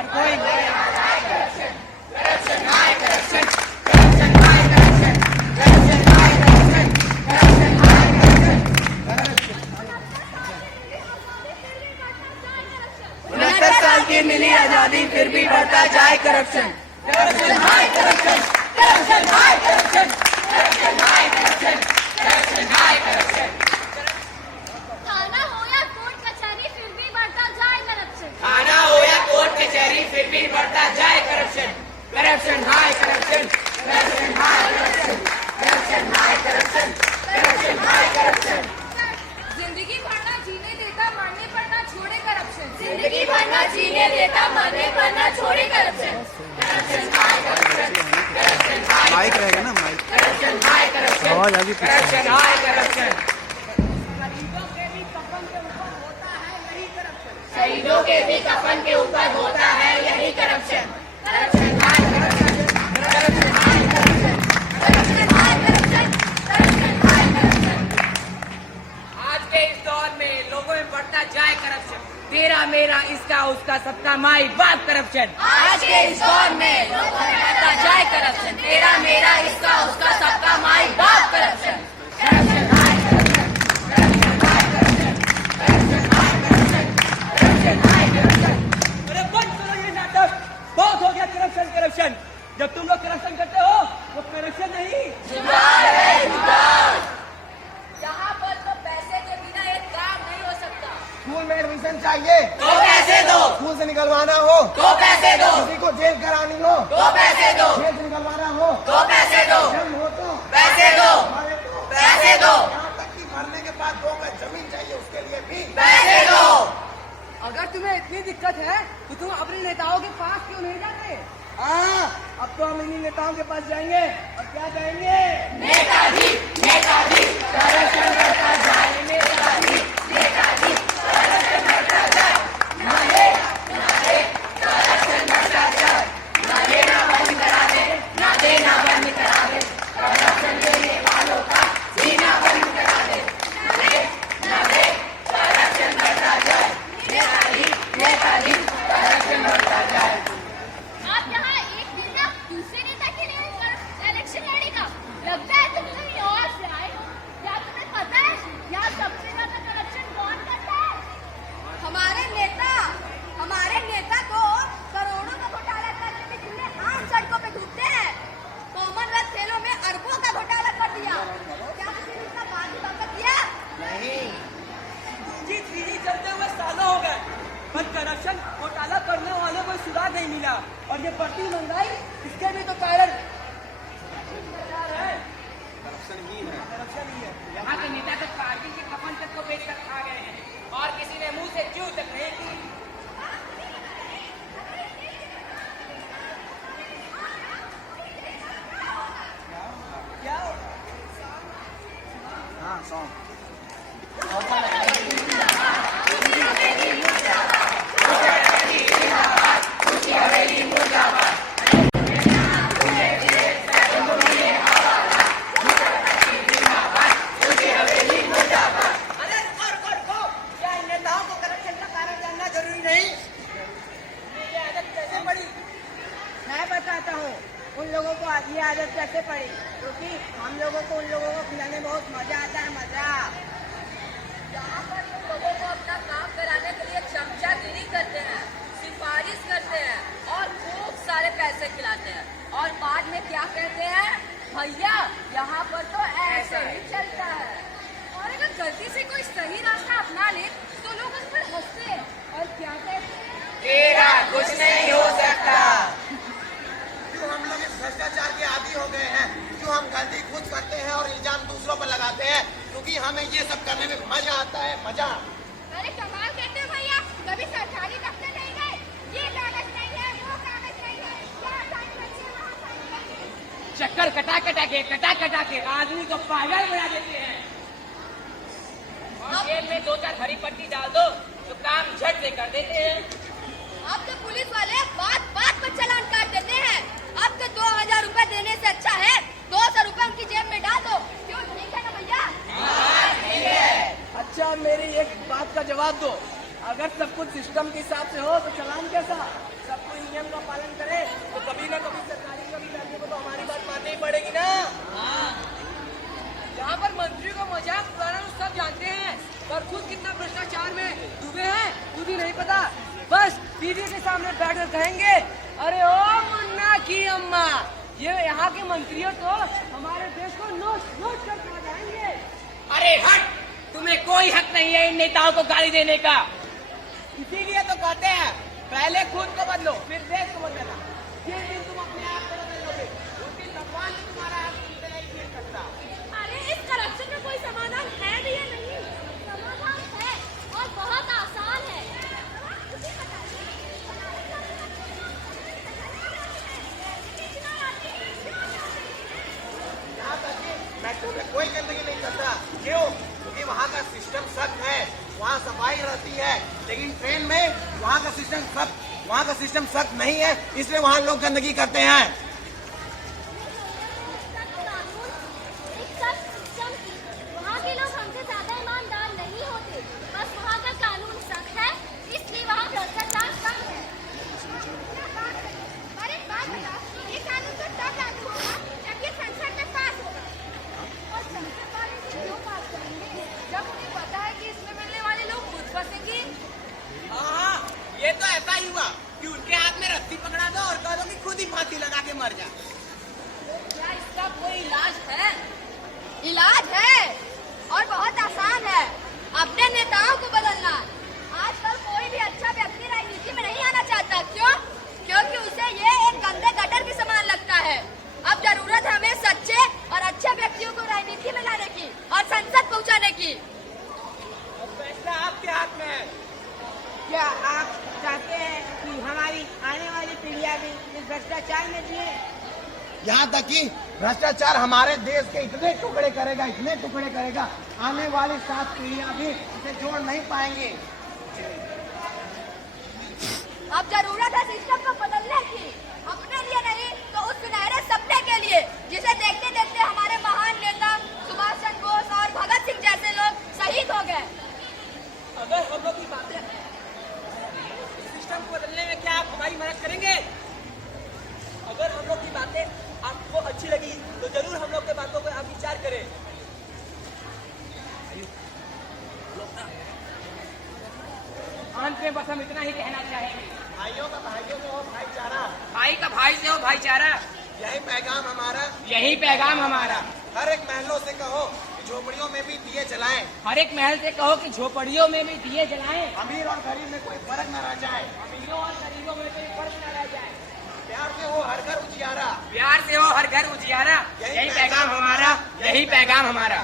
हर कोई साल की मिली आजादी फिर भी बढ़ता जाए करप्शन। करप्शन हाय करप्शन, करप्शन हाय करप्शन, करप्शन हाय करप्शन, करप्शन हाय करप्शन। थाना हो या कोर्ट कचहरी फिर भी बढ़ता जाए करप्शन। थाना हो या कोर्ट कचहरी फिर भी बढ़ता जाए करप्शन। करप्शन हाय करप्शन, करप्शन हाय करप्शन, करप्शन हाय करप्शन, करप्शन हाय करप्शन। जिंदगी भर ना जीने देता मरने पर ना छोड़े करप्शन। जिंदगी भर ना जीने देता मरने पर ना छोड़े करप्शन। करप्शन हाय करप्शन, करप्शन हाय माइक रहेगा ना माइक, करप्शन हाय करप्शन, आवाज आगे पीछे। करप्शन हाय करप्शन। शहीदों के भी कफन के ऊपर होता है यही करप्शन। करप्शन हाय करप्शन, करप्शन हाय करप्शन, करप्शन हाय करप्शन, करप्शन हाय करप्शन। आज के इस दौर में लोगों में बढ़ता जाए करप्शन। तेरा मेरा इसका उसका सबका माई बाप करप्शन। आज के इस दौर में लोगों में बढ़ता जाए करप्शन। तेरा मेरा इसका उसका सबका माई बाप करप्शन। करप्शन हाय करप्शन, करप्शन हाय करप्शन, करप्शन हाय करप्शन, करप्शन हाय करप्शन। अरे बंद करो ये नाटक, बहुत हो गया करप्शन करप्शन। जब तुम लोग करप्शन करते हो वो करप्शन नहीं, जुगाड़ है जुगाड़। यहाँ पर तो पैसे के बिना एक काम नहीं हो सकता। स्कूल में एडमिशन चाहिए तो पैसे दो, स्कूल से निकलवाना हो, तो पैसे दो, किसी को जेल करानी हो, तो पैसे दो, जेल से निकलवाना हो, तो पैसे दो, जन्म हो तो पैसे दो, हमारे तो पैसे दो, यहाँ तक कि मरने के बाद 2 गज जमीन चाहिए उसके लिए भी पैसे दो। अगर तुम्हें इतनी दिक्कत है तो तुम अपने नेताओं के पास क्यों नहीं जाते? हाँ, अब तो हम इन्हीं नेताओं के पास जाएंगे और क्या कहेंगे? नेताजी नेताजी करप्शन बढ़ता जाए, नेताजी नेताजी करप्शन बढ़ता जाए, ना ले ना दे करप्शन बढ़ता जाए, ना लेना बंद करा दे, ना देना बंद करा दे, करप्शन देने वालों का सीना बंद करा दे, ना ले ना दे करप्शन बढ़ता जाए, नेताजी नेताजी करप्शन बढ़ता जाए। आप यहाँ एक दिन का दूसरे नेता के लिए इलेक्शन लड़ेगा। लगता है तुम कहीं और से आए हो। क्या तुम्हें पता है यहाँ सबसे ज्यादा करप्शन कौन करता है? हमारे नेता को करोड़ों का घोटाला करने में खुले हाथ सड़कों पे घूमते हैं। कॉमनवेल्थ खेलों में अरबों का घोटाला कर दिया। क्या किसी ने इसका बात ही वापस दिया? जी चलते हुए सालों हो गए पर करप्शन घोटाला करने वालों को सुधार नहीं मिला। और ये बढ़ती महंगाई इसके भी तो कारण करप्शन ही है। यहाँ के नेता तो पार्टी के कफन तक को बेच कर खा गए हैं और किसी ने मुंह से क्यों तक नहीं की। क्या हाँ सॉन्ग क्या इन नेताओं को करप्शन का कारण जानना जरूरी नहीं? ये आदत कैसे पड़ी? मैं बताता हूँ उन लोगों को ये आदत कैसे पड़ी, क्योंकि हम लोगों को उन लोगों को खिलाने में बहुत मजा आता है। मजा यहाँ पर तो लोगों को अपना काम कराने के लिए चमचागिरी करते हैं, सिफारिश करते हैं और खूब सारे पैसे खिलाते हैं और बाद में क्या कहते हैं, भैया यहाँ पर तो ऐसे ही चलता है। और अगर गलती से कोई सही रास्ता अपना ले तो लोग उस पर हंसते हैं और क्या कहते हैं, तेरा कुछ नहीं हो सकता। जो हम लोग इस भ्रष्टाचार के आदी हो गए हैं, जो हम गलती खुद करते हैं और इल्जाम दूसरों पर लगाते हैं, क्योंकि हमें ये सब करने में मजा आता है। मजा अरे कमाल करते हो भैया, कभी सरकारी दफ्तर नहीं गए, ये कागज नहीं है, वो कागज नहीं है, यहाँ साइन करके वहाँ साइन करके। चक्कर कटा के आदमी को पागल बना देते हैं। और जेल में 2-4 हरी पट्टी डाल दो तो काम झट से कर देते हैं। अब तो पुलिस वाले बात बात पर चालान काट देते हैं। अब तो 2000 रुपए देने से अच्छा है 200 रुपए उनकी जेब में डाल दो। क्यों, ठीक है ना भैया? अच्छा मेरी एक बात का जवाब दो, अगर सब कुछ सिस्टम के हिसाब से हो तो चलान कैसा? सब कोई नियम का पालन करे तो कभी ना कभी सरकारी कर्मचारियों को तो हमारी बात माननी ही पड़ेगी ना। यहाँ पर मंत्री को मजाक उड़ाना तो सब जानते हैं, पर खुद कितना भ्रष्टाचार में डूबे हैं खुद ही नहीं पता। बस टीवी के सामने बैठकर कहेंगे, अरे ओ मुन्ना की अम्मा, ये यहाँ के मंत्री तो हमारे देश को नोट कर खा जाएंगे। अरे हट, तुम्हें कोई हक नहीं है इन नेताओं को गाली देने का। इसीलिए तो कहते हैं पहले खुद को बदलो फिर देश को बदलना। जिस दिन तुम अपने आप को बदलोगे उस दिन भगवान भी तुम्हारा हाथ तुमसे नहीं छीन सकता। अरे इस करप्शन में कोई समाधान है भी या नहीं? समाधान है और बहुत आसान है। यहाँ तक कि मेट्रो में कोई गंदगी नहीं करता। क्यों? क्योंकि वहाँ का सिस्टम सख्त है, वहाँ सफाई रहती है। लेकिन ट्रेन में वहाँ का सिस्टम सख्त नहीं है, इसलिए वहाँ लोग गंदगी करते हैं। वहाँ के लोग हमसे ज्यादा ईमानदार नहीं होते, बस वहाँ का कानून सख्त है इसलिए वहाँ भ्रष्टाचार कम है। अरे बात बता, ये कानून तो तब लागू होगा जब ये संसद में पास होगा। और संसद वाले इसे क्यों पास करेंगे जब उन्हें पता है कि इसमें मिलने वाले लोग खुद फंसेंगे। हाँ, ये तो ऐसा ही हुआ कि उनके हाथ में रस्सी पकड़ा दो और कह दो कि खुद ही फांसी लगा के मर जा। क्या इसका कोई इलाज है? इलाज है और बहुत आसान है, अपने नेताओं को बदलना। आजकल कोई भी अच्छा व्यक्ति राजनीति में नहीं आना चाहता। क्यों? क्योंकि उसे ये एक गंदे गटर भी समान लगता है। अब जरूरत है हमें सच्चे और अच्छे व्यक्तियों को राजनीति में लाने की और संसद पहुंचाने की। फैसला आपके हाथ में है। क्या आप चाहते हैं कि हमारी आने वाली पीढ़ियां भी इस भ्रष्टाचार में जिए? यहाँ तक कि भ्रष्टाचार हमारे देश के इतने टुकड़े करेगा, आने वाली 7 पीढ़ियां भी इसे जोड़ नहीं पाएंगे। अब जरूरत है सिस्टम को बदलने की, अपने लिए नहीं तो उस सुनहरे सपने के लिए जिसे देखते देखते हमारे महान नेता सुभाष चंद्र बोस और भगत सिंह जैसे लोग शहीद हो गए। अगर हम लोग की बातें सिस्टम को बदलने में क्या आप हमारी मदद करेंगे? अगर हम लोग की बातें आपको अच्छी लगी तो जरूर हम लोग के बातों पर आप विचार करें। अंत में बस हम इतना ही कहना चाहेंगे, भाइयों का भाइयों से हो भाईचारा, भाई का भाई से हो भाईचारा, यही पैगाम हमारा। यही पैगाम हमारा। हर एक महलों से कहो कि झोपड़ियों में भी दिए जलाएं, हर एक महल से कहो कि झोपड़ियों में भी दिए जलाएं, अमीर और गरीब में कोई फर्क न रह जाए, अमीरों और गरीबों में कोई फर्क न रह जाए, प्यार से हो हर घर उजियारा। प्यार से हो हर घर उजियारा। यही पैगाम हमारा, यही पैगाम हमारा।